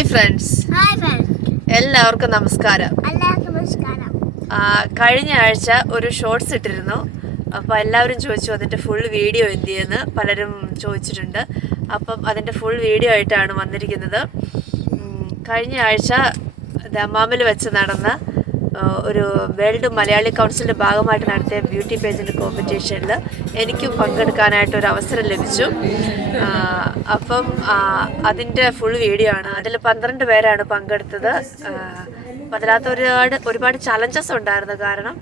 Hi friends, എല്ലാവർക്കും നമസ്കാരം. കഴിഞ്ഞ ആഴ്ച ഒരു ഷോർട്സ് ഇട്ടിരുന്നു. അപ്പോൾ എല്ലാവരും ചോദിച്ചു അതിൻ്റെ ഫുൾ വീഡിയോ എന്ത് ചെയ്യുമെന്ന് പലരും ചോദിച്ചിട്ടുണ്ട്. അപ്പം അതിൻ്റെ ഫുൾ വീഡിയോ ആയിട്ടാണ് വന്നിരിക്കുന്നത്. കഴിഞ്ഞ ആഴ്ച ദമാമിൽ വെച്ച് നടന്ന ഒരു വേൾഡ് മലയാളി കൗൺസിലിൻ്റെ ഭാഗമായിട്ട് നടത്തിയ ബ്യൂട്ടി പേജൻ്റ് കോമ്പറ്റീഷനിൽ എനിക്കും പങ്കെടുക്കാനായിട്ടൊരു അവസരം ലഭിച്ചു. അപ്പം അതിൻ്റെ ഫുൾ വീഡിയോ ആണ്. അതിൽ 12 പേരാണ് പങ്കെടുത്തത്. അപ്പം അതിനകത്ത് ഒരുപാട് ചലഞ്ചസ് ഉണ്ടായിരുന്നു. കാരണം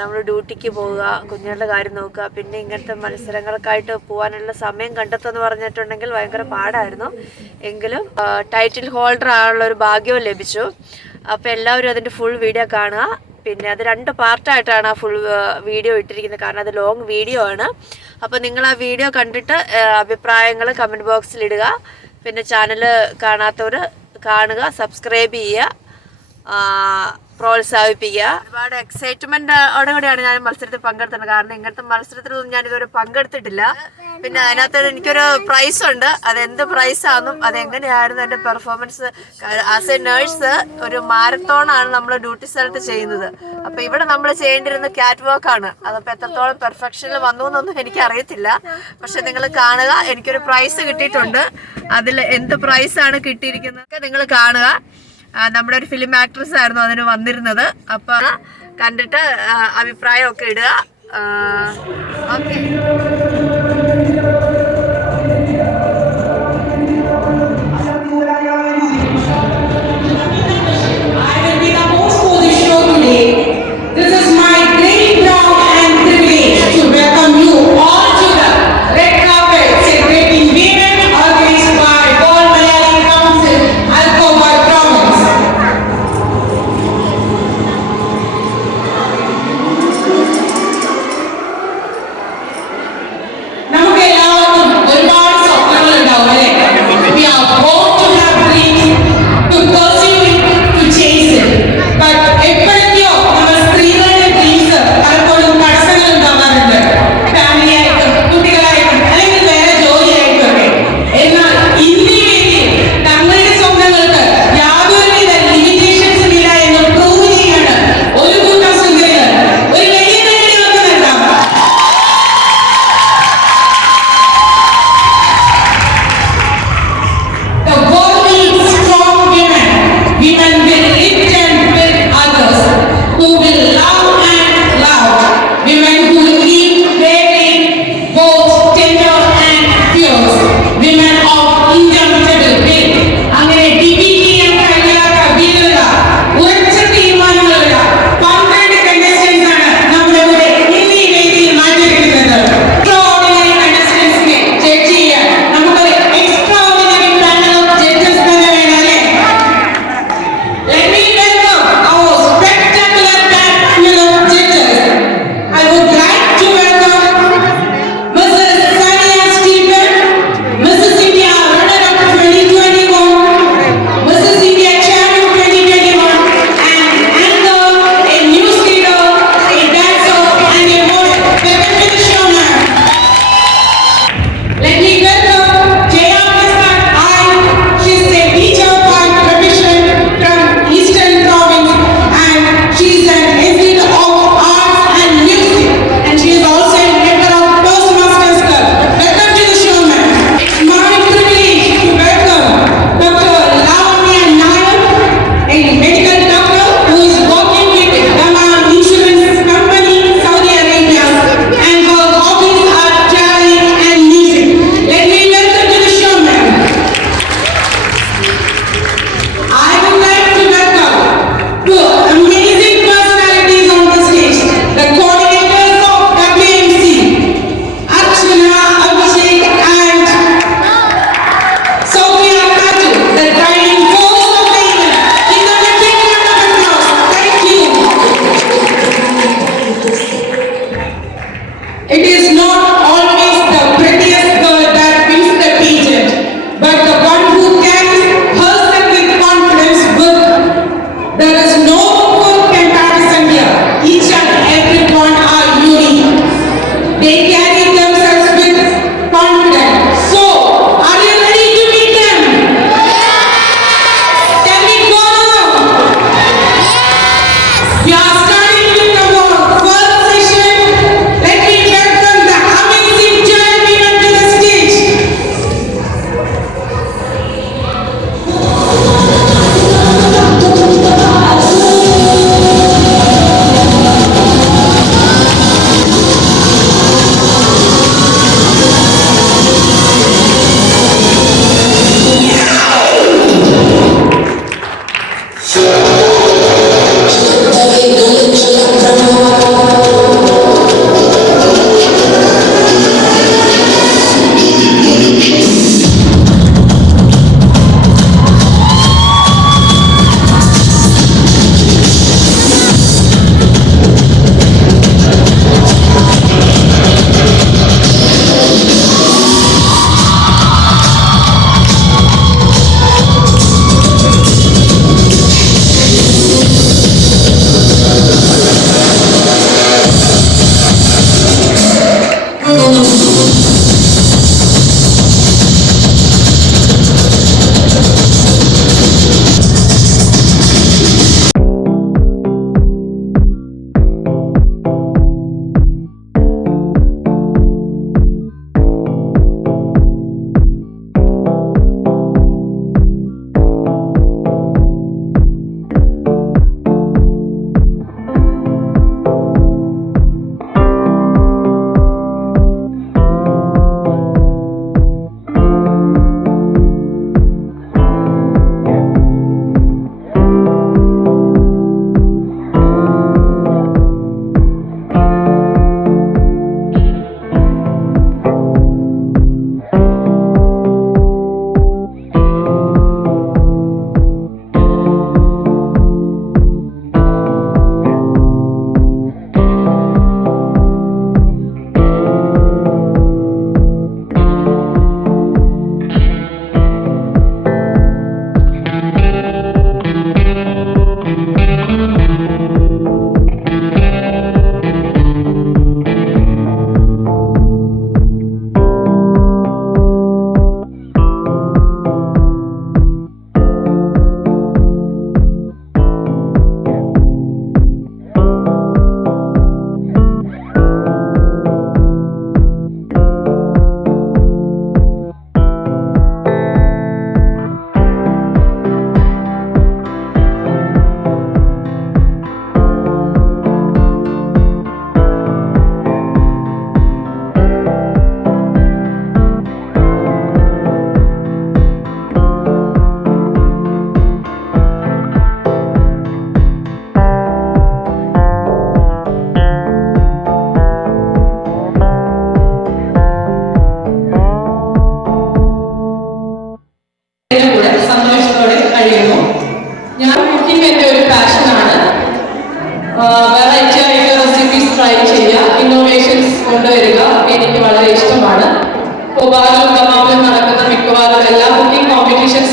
നമ്മൾ ഡ്യൂട്ടിക്ക് പോവുക, കുഞ്ഞുങ്ങളുടെ കാര്യം നോക്കുക, പിന്നെ ഇങ്ങനത്തെ മത്സരങ്ങൾക്കായിട്ട് പോകാനുള്ള സമയം കണ്ടെത്തുമെന്ന് പറഞ്ഞിട്ടുണ്ടെങ്കിൽ ഭയങ്കര പാടായിരുന്നു. എങ്കിലും ടൈറ്റിൽ ഹോൾഡർ ആണുള്ളൊരു ഭാഗ്യവും ലഭിച്ചു. അപ്പോൾ എല്ലാവരും അതിൻ്റെ ഫുൾ വീഡിയോ കാണുക. പിന്നെ അത് 2 പാർട്ടായിട്ടാണ് ആ ഫുൾ വീഡിയോ ഇട്ടിരിക്കുന്നത്. കാരണം അത് ലോങ് വീഡിയോ ആണ്. അപ്പോൾ നിങ്ങൾ ആ വീഡിയോ കണ്ടിട്ട് അഭിപ്രായങ്ങൾ കമൻറ്റ് ബോക്സിൽ ഇടുക. പിന്നെ ചാനൽ കാണാത്തവർ കാണുക, സബ്സ്ക്രൈബ് ചെയ്യുക, പ്രോത്സാഹിപ്പിക്കുക. ഒരുപാട് എക്സൈറ്റ്മെൻറ്റോടുകൂടിയാണ് ഞാൻ മത്സരത്തിൽ പങ്കെടുത്തത്. കാരണം ഇങ്ങനത്തെ മത്സരത്തിലൊന്നും ഞാൻ ഇതുവരെ പങ്കെടുത്തിട്ടില്ല. പിന്നെ അതിനകത്ത് എനിക്കൊരു പ്രൈസ് ഉണ്ട്. അതെന്ത് പ്രൈസാണെന്നും അതെങ്ങനെയായിരുന്നു എൻ്റെ പെർഫോമൻസ്. ആസ് എ നേഴ്സ് ഒരു മാരത്തോണാണ് നമ്മൾ ഡ്യൂട്ടി സ്ഥലത്ത് ചെയ്യുന്നത്. അപ്പോൾ ഇവിടെ നമ്മൾ ചെയ്യേണ്ടിരുന്ന ക്യാറ്റ് വാക്കാണ്. അതപ്പോൾ എത്രത്തോളം പെർഫെക്ഷനിൽ വന്നു എന്നൊന്നും എനിക്കറിയത്തില്ല. പക്ഷെ നിങ്ങൾ കാണുക. എനിക്കൊരു പ്രൈസ് കിട്ടിയിട്ടുണ്ട്. അതിൽ എന്ത് പ്രൈസാണ് കിട്ടിയിരിക്കുന്നത് നിങ്ങൾ കാണുക. നമ്മുടെ ഒരു ഫിലിം ആക്ട്രസ് ആയിരുന്നു അതിന് വന്നിരുന്നത്. അപ്പോൾ കണ്ടിട്ട് അഭിപ്രായമൊക്കെ ഇടുക. ഓക്കെ.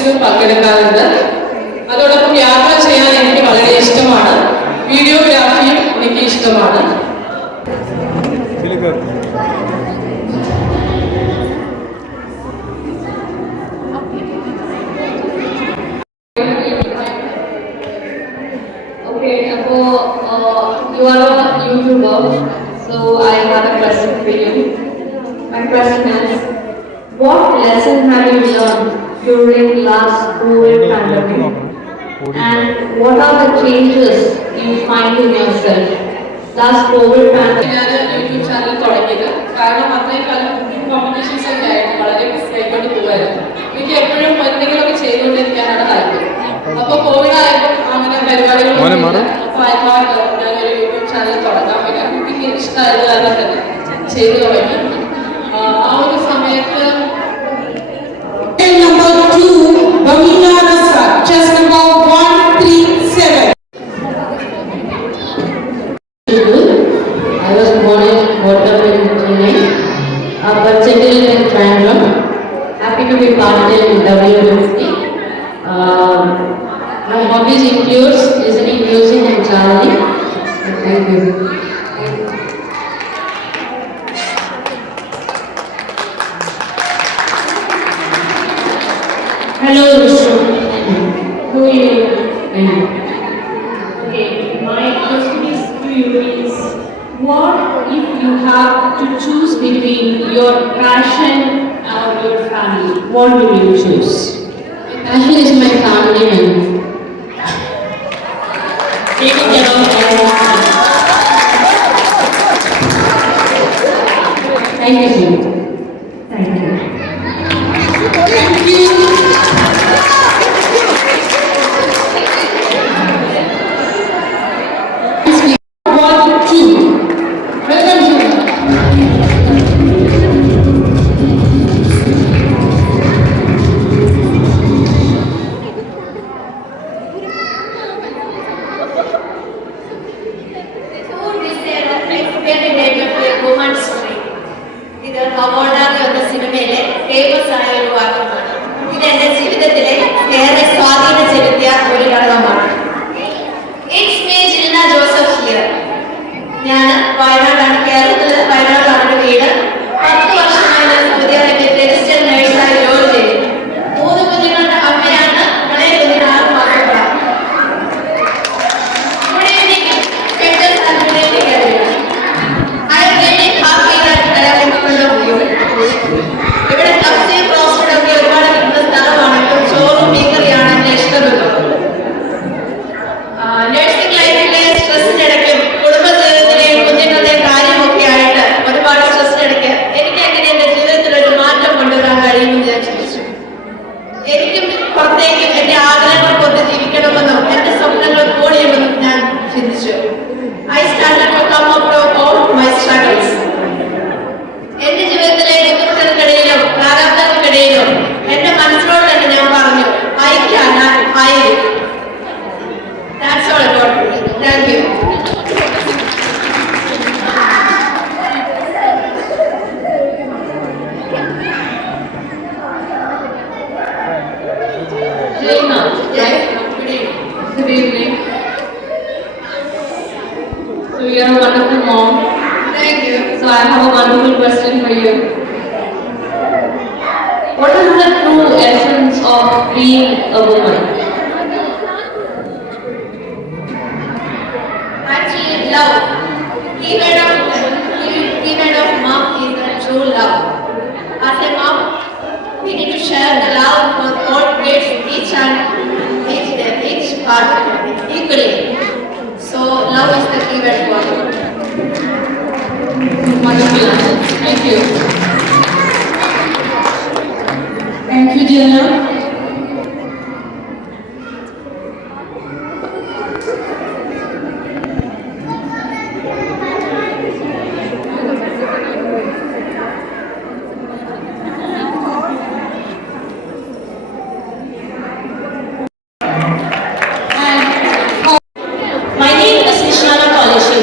ആക്ടിവിറ്റീസിലും പങ്കെടുക്കാറുണ്ട്. അതോടൊപ്പം യാത്ര ചെയ്യാൻ എനിക്ക് വളരെ ഇഷ്ടമാണ്. വീഡിയോഗ്രാഫിയും എനിക്ക് ഇഷ്ടമാണ്. Okay, you are a YouTuber, so I have a question for you. My question is, what lesson have you learned during last COVID pandemic, and what are the changes you find in yourself? Last COVID pandemic, ഞാൻ YouTube channel തുടങ്ങിയത് കാരണം അത്രയും കാലം കോമ്പറ്റീഷൻസ് ഒക്കെ ആയിട്ട് വളരെ ബിസിയായിക്കൊണ്ട് പോകുമായിരുന്നു. എനിക്ക് എപ്പോഴും എന്തെങ്കിലുമൊക്കെ ചെയ്തുകൊണ്ടിരിക്കാനാണ് താല്പര്യം. അപ്പോൾ കോവിഡ് ആയപ്പോൾ അങ്ങനെ പരിപാടികൾ അപ്പോൾ ഞാനൊരു യൂട്യൂബ് ചാനൽ തുടങ്ങാൻ പറ്റും. കുക്കിംഗ് ഇഷ്ടമായത് കാരണം തന്നെ ചെയ്തു തുടങ്ങി. ആ ഒരു സമയത്ത് number 2, Bamina Nasra, chest number 137. I was born in Waterville, Chennai, but settled in Bangalore. Happy to be part in WWT. My hobbies includes listening music and traveling. Thank you. Hello, Vishnu. Who are you? Okay, my question is to you is, what if you have to choose between your passion or your family? What will you choose? Passion is my family and taking care of everyone. Thank you, sir. Thank you. Thank you. One, two. Welcome to ഇത് ഹവോഡാർ എന്ന സിനിമയിലെ ഫേമസ് ആയ ഒരു വാക്യമാണ്. ഇത് എന്റെ ജീവിതത്തിലെ ഏറെ സ്വാധീനം ചെലുത്തിയ ഒരു ഘടകമാണ്. It's me Jilna Joseph here. ഞാൻ വയനാടാണ്, കേരളത്തിലെ വയനാടാണ് ഒരു വീട്. 10 വർഷമായി ഞാൻ സൗദി അറേബ്യയിൽ രജിസ്റ്റേഡ് നഴ്സായി ജോലി ചെയ്യുന്നു. 3 കുഞ്ഞുങ്ങളുടെ അമ്മയാണ്. ഇളയ കുഞ്ഞിന് 6 മാസം പ്രായം. Good evening, Captain and good evening everyone. I am very happy that I am in front of you. ഇവിടെ തഫ്സീർ റോസ്റ്റഡ് ഒക്കെ ഒരുപാട് കിട്ടുന്ന സ്ഥലമാണെങ്കിലും ചോറും മീൻകറിയാണ് എന്റെ ഇഷ്ടപ്പെട്ടത്. നഴ്സിംഗ് ലൈഫിലെ സ്ട്രെസ്സിനിടയ്ക്കും കുടുംബജീവിതത്തിലെയും കുഞ്ഞുങ്ങളുടെയും കാര്യമൊക്കെ ആയിട്ട് ഒരുപാട് സ്ട്രെസ്സിനിടയ്ക്ക് എനിക്ക് എങ്ങനെ എന്റെ ജീവിതത്തിൽ ഒരു മാറ്റം കൊണ്ടുവരാൻ കഴിയുമെന്ന് ഞാൻ ചിന്തിച്ചു. എനിക്കും പുറത്തേക്കും എന്റെ ആഗ്രഹങ്ങൾക്കൊത്ത് ജീവിക്കണമെന്നും എന്റെ സ്വപ്നങ്ങൾ കൂടിയുമെന്നും ഞാൻ ചിന്തിച്ചു. I started to come up to all my struggles. എന്റെ ജീവിതത്തിലെ ബുദ്ധിമുട്ടുകൾക്കിടയിലും പ്രാരാബ്ദങ്ങൾക്കിടയിലും എന്റെ മനസ്സിനോട് തന്നെ ഞാൻ പറഞ്ഞു, I can and I will. That's all about me. Thank you. Jaina. Yes. Good evening. Good evening. So you are a wonderful mom. Thank you. So I have a wonderful question for you. What is the true essence of being a woman? Actually, love. Keyword of mom is the true love. As a mom, we need to share the love for all kids, each part equally. So love is the keyword for me. Wonderful answer. Thank you. Thank you, Jaina. My name is Nishana Kalashi.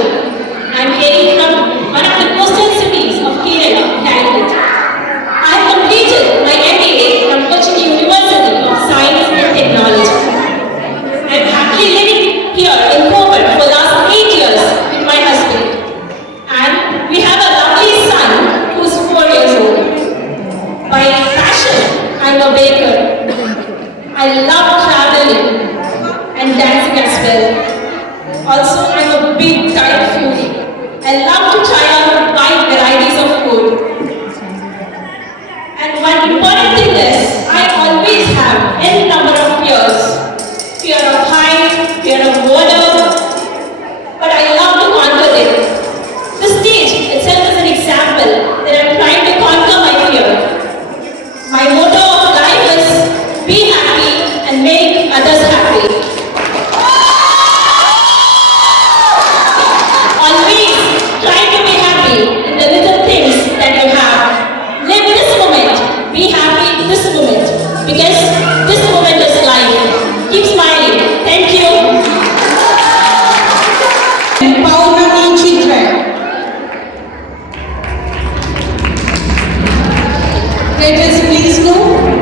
I'm hailing from one of the coastal cities of Kerala, Calicut. I have completed my MBA from Cochin University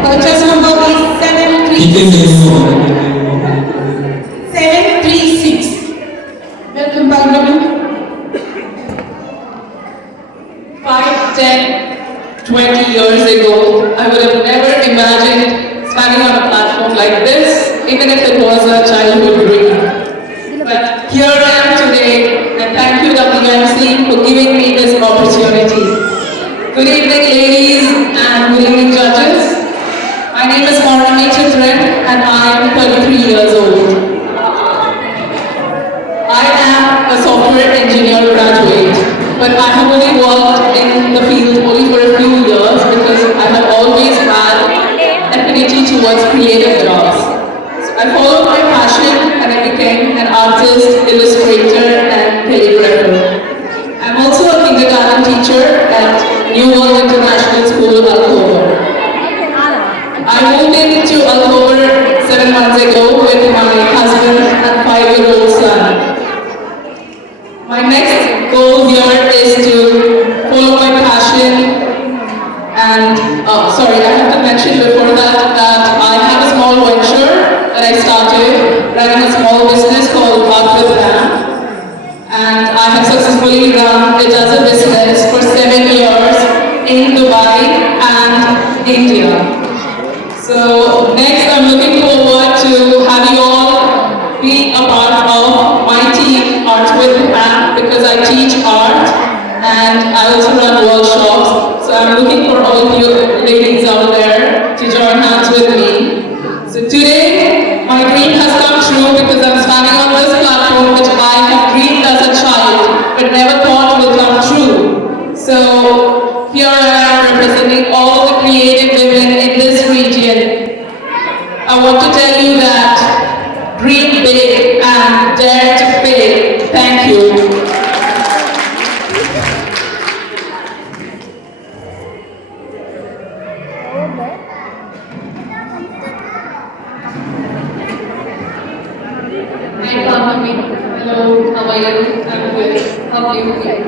Purchase number is 736. Welcome, Parliament. 5, 10, 20 years ago, I would have never imagined standing on a platform like this, even if it was a childhood dream. But here I am today, and thank you WMC for giving me this opportunity. Good evening, ladies, and good evening, judges. My name is Maurami Chitran, and I am 33 years old. I am a software engineer graduate, but I have only worked in the field only for a few years because I have always had affinity towards creative jobs. So I followed my passion and I became an artist, illustrator, and calligrapher. I'm also a kindergarten teacher at New World International School, Alcover. I moved into Alcover 7 months ago with my husband and 5-year-old son. My next goal here is to follow my passion and, sorry, I have to mention before that I have a small venture that I started running a small business called Walk with Ram, and I have successfully run it as a business for 7 years in Dubai and India. So next I'm looking forward to have you all be a part of my team, Art with Ram, because I teach art and I also run workshops. So I'm looking for all of you ladies out there to join hands with me. So today, my dream has come true because I'm standing on this platform which I have dreamed as a child but never thought would come true. So here I am representing all the creative women in this region. I want to tell you that dream big and dare to fail. Thank you. Hi, Parliament. Hello, how are you? I'm good. How do you feel?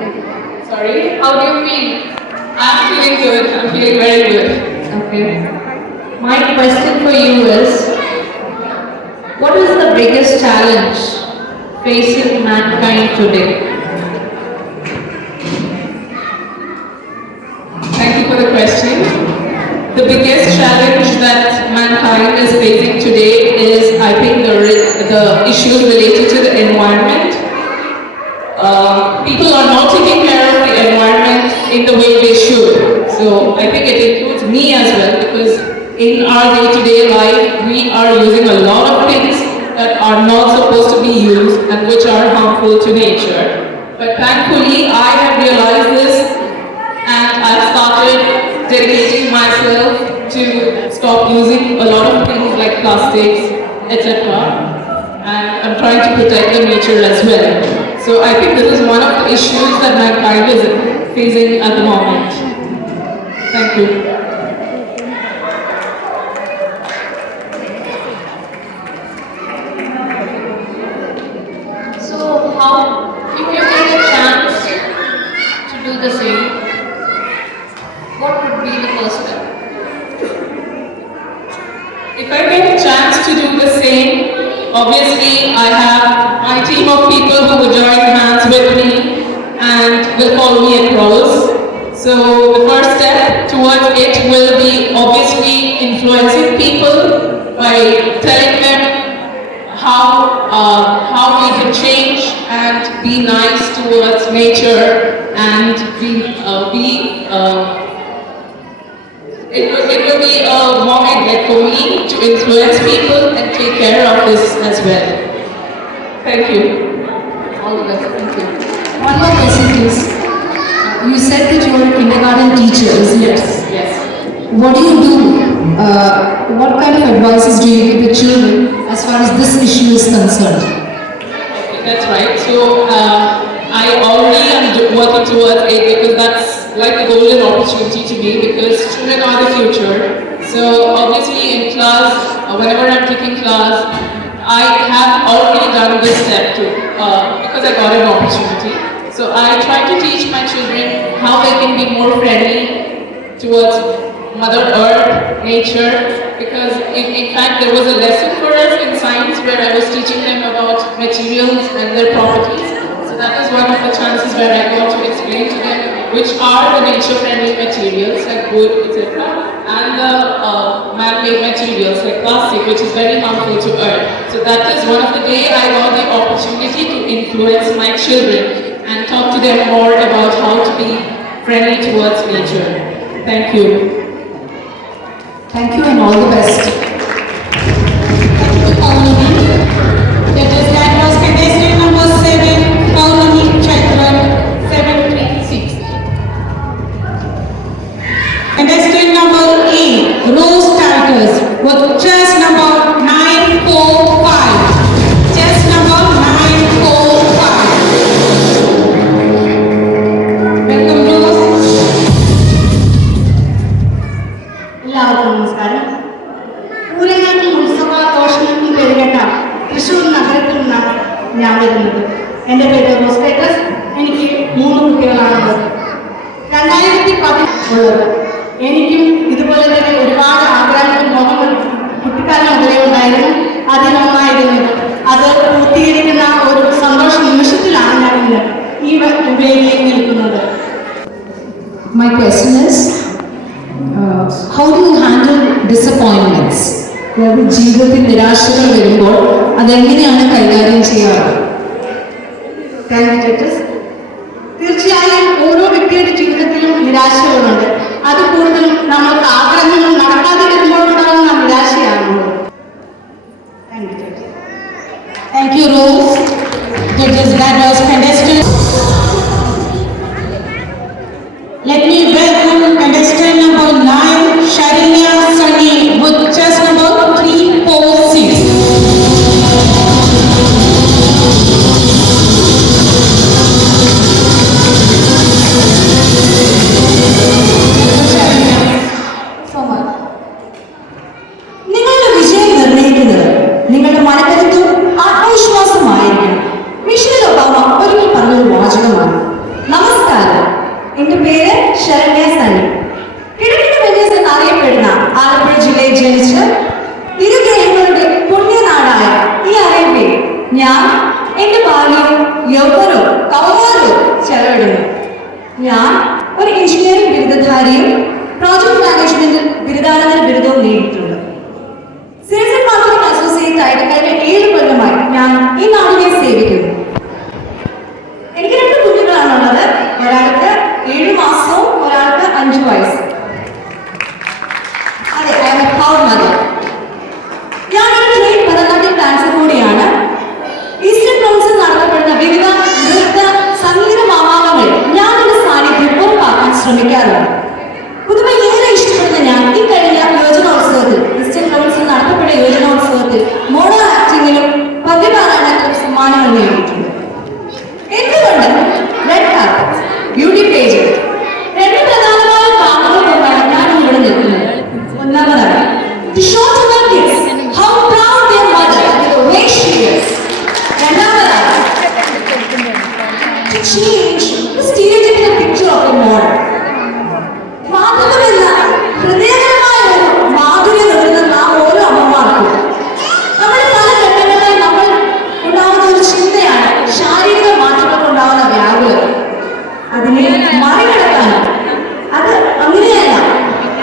Sorry? How do you feel? I'm feeling good. I'm feeling very good. Okay. My question for you is, what is the biggest challenge facing mankind today? Thank you for the question. The biggest challenge that mankind is facing today is, I think, the issues related to the environment. People are not taking care of the environment in the way they should. So I think it includes me as well, because in our day-to-day life, we are using a lot of things that are not supposed to be used and which are harmful to nature. But thankfully, I have realized this and I've started dedicating myself to stop using a lot of things like plastics, etc. And I'm trying to protect the nature as well. So I think this is one of the issues that mankind is facing at the moment. Thank you. So, how, if you get a chance to do the same, what would be the first step? If I get a chance to do the same, obviously I have my team of people who will join hands with me and will follow me across. So the first step towards it will be obviously influencing people by telling them how we can change and be nice towards nature and it will be a warm egg for me to influence people and take care of this as well. Thank you. All the best. Thank you. One more question, please. You said that you are a kindergarten teacher, isn't it? Yes. What do you do? What kind of advices do you give the children as far as this issue is concerned? Okay, that's right. So I already am working towards it because that's like a golden opportunity to me because children are the future. So obviously in class, whenever I'm taking class, I have already done this step too because I got an opportunity. So I try to teach my children how they can be more friendly towards Mother Earth, nature, because in fact there was a lesson for us in science where I was teaching them about materials and their properties. So that was one of the chances where I got to explain to them which are the nature-friendly materials like wood, etc. and the man-made materials like plastic, which is very harmful to Earth. So that is one of the day I got the opportunity to influence my children and talk to them more about how to be friendly towards nature. Thank you. Thank you and all the best. Judges, that was contestant number 7, Paulini Chandran, 736. Contestant number 8, Rose Titus, with chess number 945. Chess number 945. Welcome, Rose. എല്ലാവർക്കും നമസ്കാരം. പൂരങ്ങൾക്കും ഉത്സവാഘോഷങ്ങൾക്കും പേരുകേട്ട തൃശ്ശൂർ നഗരത്തിൽ നിന്നാണ് ഞാൻ വരുന്നത്. എൻ്റെ പേര് റോസ് ടൈറ്റസ്. എനിക്ക് 3 കുട്ടികളാണുള്ളത്. 2010 എനിക്കും ഇതുപോലെ തന്നെ ഒരുപാട് ആഗ്രഹങ്ങളും മോഹങ്ങളും കുട്ടിക്കാലം മുതലേ ഉണ്ടായിരുന്നു. അതിലൊന്നായിരുന്നു അത് പൂർത്തീകരിക്കുന്ന ഒരു സന്തോഷ നിമിഷത്തിലാണ് ഞാൻ ഇന്ന് ഈ വേദിയിൽ നിൽക്കുന്നത്. My question is, how do you handle disappointments? അതായത് ജീവിതത്തിൽ നിരാശകൾ വരുമ്പോൾ അതെങ്ങനെയാണ് കൈകാര്യം ചെയ്യാറ്? Thank you judges. തീർച്ചയായും ഓരോ വ്യക്തിയുടെ ജീവിതത്തിലും നിരാശകളുണ്ട്. അത് കൂടുതലും നമ്മൾക്ക് ആഗ്രഹങ്ങൾ നടക്കാതെ വരുമ്പോഴുണ്ടാകുന്ന നിരാശയാണുള്ളത്. Thank you judges. Thank you, Rose. Judges, that was contestant. Let me welcome contestant number 9, Sharinya Sunny, with chess number 346. നിങ്ങളുടെ വിജയം നിർണ്ണയിക്കുന്നത് നിങ്ങളുടെ മനക്കരുത്തും ആത്മവിശ്വാസമായിരിക്കണം. മിഷേൽ ഒബാമ ഒരിക്കൽ പറഞ്ഞൊരു വാചകമാണ്. നമസ്കാരം, എന്റെ പേര് ശരണ്യ സണ്ണി. കിഴക്കൻ വെനീസ് എന്നറിയപ്പെടുന്ന ആലപ്പുഴ ജില്ലയിൽ ജനിച്ച് ഇരുഗ്രഹങ്ങളുടെ പുണ്യനാടായ ഈ അറേബ്യയിൽ ഞാൻ എന്റെ ബാല്യവും യൗവനവും കൗമാരവും ചെലവിടുന്നു. ഞാൻ ഒരു എഞ്ചിനീയറിംഗ് ബിരുദധാരിയും പ്രോജക്ട് മാനേജ്മെന്റിൽ ബിരുദാനന്തര ബിരുദവും നേടിയിട്ടുണ്ട്. സെയിൽസ് ആൻഡ് മാർക്കറ്റിംഗ് അസോസിയേറ്റ് ആയിട്ട് കഴിഞ്ഞ 7 കൊല്ലമായി ഞാൻ ഈ നാടിനെ സേവിക്കുന്നു. എനിക്ക് 2 കുഞ്ഞുങ്ങളാണുള്ളത്. ഒരാൾക്ക് 7 മാസവും ഒരാൾക്ക് 5 വയസ്സും. അതെ, I M A proud mother. ഞാൻ ഒരു ട്രെയിൻ ഭരതനാട്യം ഡാൻസർ കൂടിയാണ്. ഈസ്റ്റേൺ പ്രൊവിൻസിൽ നടത്തപ്പെടുന്ന വിവിധ നൃത്ത സംഗീത മാമാങ്കങ്ങളിൽ ഞാനൊരു സാന്നിധ്യം ഉറപ്പാക്കാൻ ശ്രമിക്കാറുണ്ട്. പുതുമ ഏറെ ഇഷ്ടപ്പെടുന്ന ഞാൻ ഈ കഴിഞ്ഞ യോജനോത്സവത്തിൽ ഈസ്റ്റേൺ പ്രൊവിൻസിൽ നടത്തപ്പെട്ട യോജനോത്സവത്തിൽ മോണോ ആക്ടിങ്ങിലും പദ്യപാരായണത്തിലും സമ്മാനങ്ങൾ നേടിയിട്ടുണ്ട്. എന്തുകൊണ്ട് റെഡ് കാർപ്പറ്റ്, ബ്യൂട്ടി പേജ്, 2 പ്രധാനമായ കാരണങ്ങൾ കൊണ്ടാണ് ഞാൻ ഇവിടെ നിൽക്കുന്നത്. ഒന്നാമതായി to show to my kids how proud their mother is the way she is. രണ്ടാമതായി to change the stereotypical picture of a model. മാത്രമല്ല, ഹൃദയകരമായ ഒരു മാധുര്യം നൽകുന്ന നാം ഓരോ അമ്മമാർക്കും നമ്മുടെ പല ഘട്ടങ്ങളിൽ നമ്മൾ ഉണ്ടാവുന്ന ഒരു ചിന്തയാണ് ശാരീരിക മാറ്റങ്ങൾക്കുണ്ടാവുന്ന വ്യാകുലത. അതിനെ മറികടക്കാനും അത് അങ്ങനെയല്ല,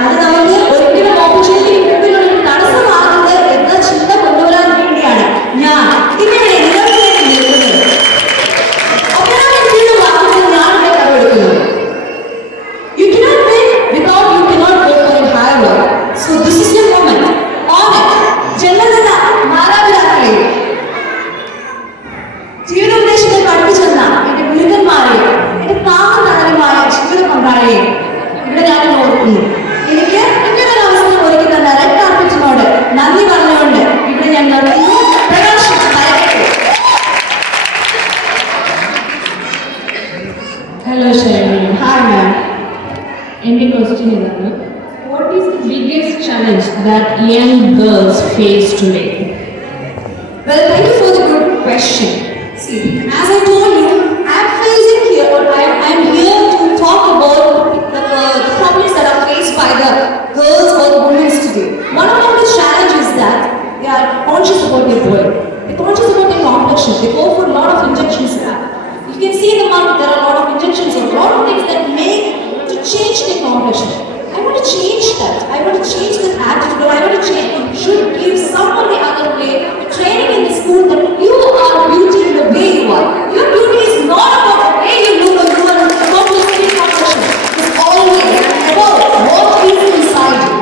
അത് നമുക്ക് ഒരിക്കലും ഓപ്പർച്യൂണിറ്റി കിട്ടുന്നതിനൊരു തടസ്സമാകരുത് എന്ന ചിന്ത കൊണ്ടുവരാൻ വേണ്ടിയാണ് ഞാൻ ഇവിടെ നിങ്ങൾക്ക് വേണ്ടി നിൽക്കുന്നത്. ഒപ്പന വ്യക്തിയുടെ വാക്കുകൾ ഞാൻ ഇവിടെ കടമെടുക്കുന്നത്. You cannot win without you cannot go for a higher work. So this is your moment. On it. ജന്മദിന മാതാപിതാക്കളെ, ജീവിതോദ്ദേശത്തെ പഠിപ്പിച്ചെന്ന എന്റെ ഗുരുക്കന്മാരെയും എന്റെ താങ്ങുതണലുമായ ജീവിത പങ്കാളിയെ ഇവിടെ ഞാൻ ഓർക്കുന്നു. എനിക്ക് ഇങ്ങനെ ഒരു അവസരം ഒരുക്കി തന്ന റെഡ് കാർപ്പറ്റിനോട് നന്ദി പറഞ്ഞുകൊണ്ട് ഇവിടെ ഞാൻ നിർത്തുന്നു. പ്രകാശം വരട്ടെ. Hello, Sharanya. Hi, ma'am. And the question is, what is the biggest challenge that young girls face today? Well, thank you for the good question. See, as I told you, I'm facing here, or I'm here to talk about the problems that are faced by the girls Day. One of the challenges is that they are conscious about their body. They're conscious about their complexion. They go for a lot of injections now. You can see in the market there are a lot of injections or a lot of things that make to change their complexion. I want to change that. I want to change that attitude. Or I want to change. You should give someone the other way training in the school that you are beauty in the way you are. Your beauty is not about the way you look or you are about your skin complexion. It's always about what is inside you.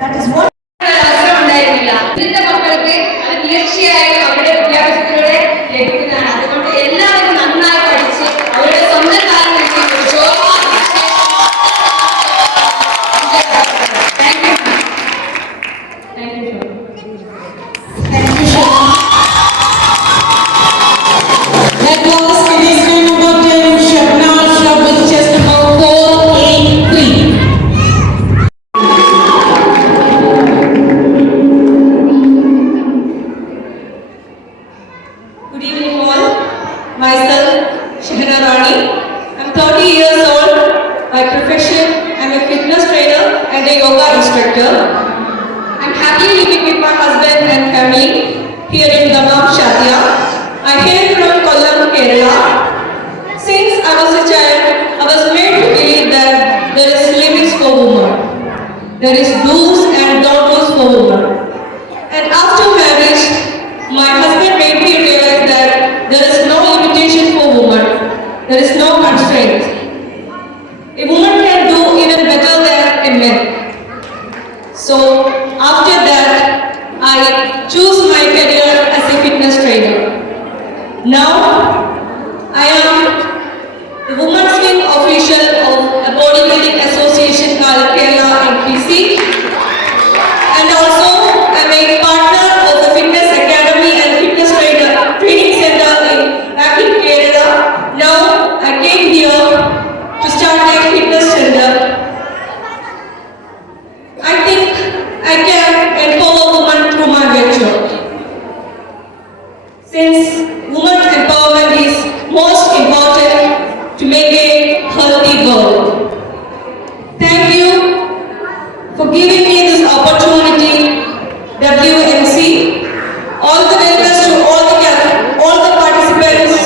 That is what. ഉണ്ടായിരുന്നില്ല ഇന്നത്തെ മക്കൾക്ക് അത് തീർച്ചയായും അവരുടെ വിദ്യാഭ്യാസത്തിലൂടെ ലഭിക്കുന്നതാണ്. അതുകൊണ്ട് എല്ലാവരും നന്നായി പഠിച്ച് അവരുടെ സ്വന്തം കാലം നേടി ഒരു ജോലി. That was contestant number 10, Shabna Shah with chest number 483. Good evening all. Myself, Shehna Rani. I'm 30 years old. By profession, I'm a fitness trainer and a yoga instructor. I'm happily living with my husband and family here in Dammam, Shadya. I hail from Kollam, Kerala. Since I was a child, I was made to believe that there is limits for women. There is do's and don'ts for women. And after marriage, my husband made me realize that there is no limitation for women. There is no constraint. A woman can do even better than a man. So after that, I choose my career as a fitness trainer. Now, I am the Women's Wing official of a bodybuilding association called Kerala NPC. And also, I'm a partner of the Fitness Academy and Fitness Training Center back in Kerala. Now, I came here to start a fitness center. I think I can empower women through my venture. Since women's empowerment is most important to make a healthy world. Thank you for giving me this opportunity, WMC. All the very best to all the participants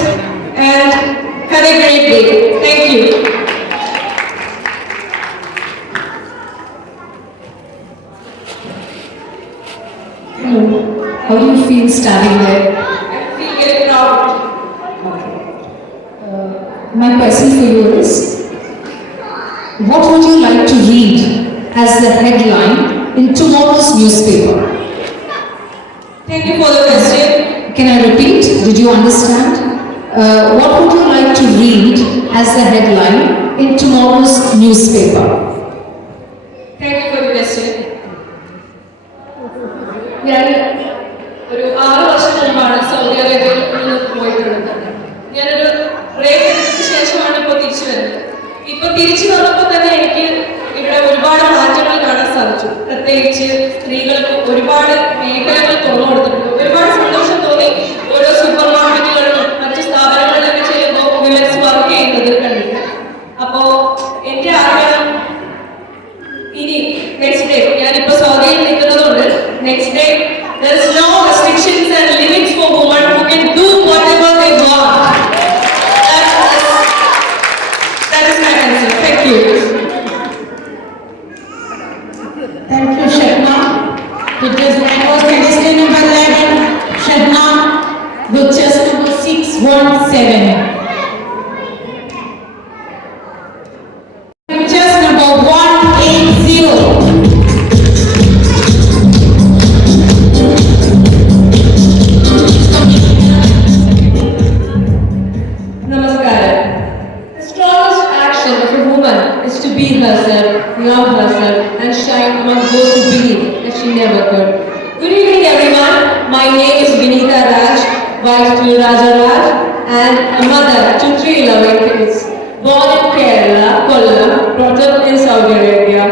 and have a great day. Thank you. How do you feel standing there? I feel very proud. My question for you is, what would you like to read as the headline in tomorrow's newspaper? Thank you for the question. Can I repeat? Did you understand? What would you like to read as the headline in tomorrow's newspaper? Thank you for the question. ഞാൻ ഒരു 6 വർഷം മുമ്പാണ് സൗദി അറേബ്യയിൽ നിന്ന് പോയിട്ടുള്ളത്. ഞാനൊരു ബ്രേക്ക് എടുത്തതിന് ശേഷമാണ് ഇപ്പോൾ തിരിച്ചു വരുന്നത്. ഇപ്പോൾ തിരിച്ചു വന്നപ്പോൾ തന്നെ എനിക്ക് ഇവിടെ ഒരുപാട് മാറ്റങ്ങൾ കാണാൻ സാധിച്ചു. പ്രത്യേകിച്ച് സ്ത്രീകൾക്ക് ഒരുപാട് മേഖലകൾ തുറന്നു കൊടുത്തിട്ടുണ്ട്. ഒരുപാട് സന്തോഷം തോന്നി. ഓരോ സൂപ്പർ മാർക്കറ്റുകളിലും മറ്റ് സ്ഥാപനങ്ങളിലൊക്കെ ചെയ്യുമ്പോൾ വിമൻസ് വർക്ക് ചെയ്യുന്നത് കണ്ടിട്ട്. അപ്പോൾ എൻ്റെ ആഗ്രഹം ഇനി നെക്സ്റ്റ് ഡേ ഞാനിപ്പോൾ സൗദിയിൽ നിൽക്കുന്നതുകൊണ്ട് next day there is no restrictions and limits for women who can do whatever they want. That is my answer. Thank you. Thank you, Shabna. It was contestant number 11, Shabna with chest number 617. Chest number 180. Namaskaram. The strongest action of a woman is to be herself, love herself, and shine among those who believe that she never could. Good evening, everyone. My name is Vinita Raj, wife to Raja Raj, and a mother to 3 loving kids. Born in Kerala, Kollam, brought up in Saudi Arabia.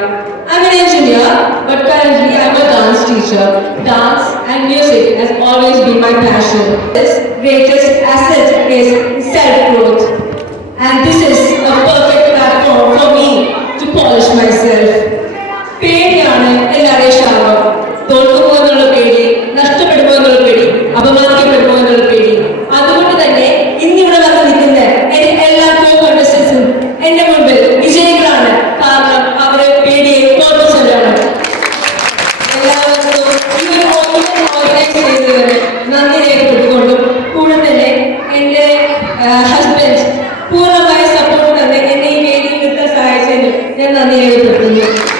I'm an engineer, but currently I'm a dance teacher. Dance and music has always been my passion. Its greatest asset is self-growth. And this is a perfect platform for me to polish myself. പേടിയാണ് ഞാൻ നന്ദി രേഖപ്പെടുത്തുന്നു.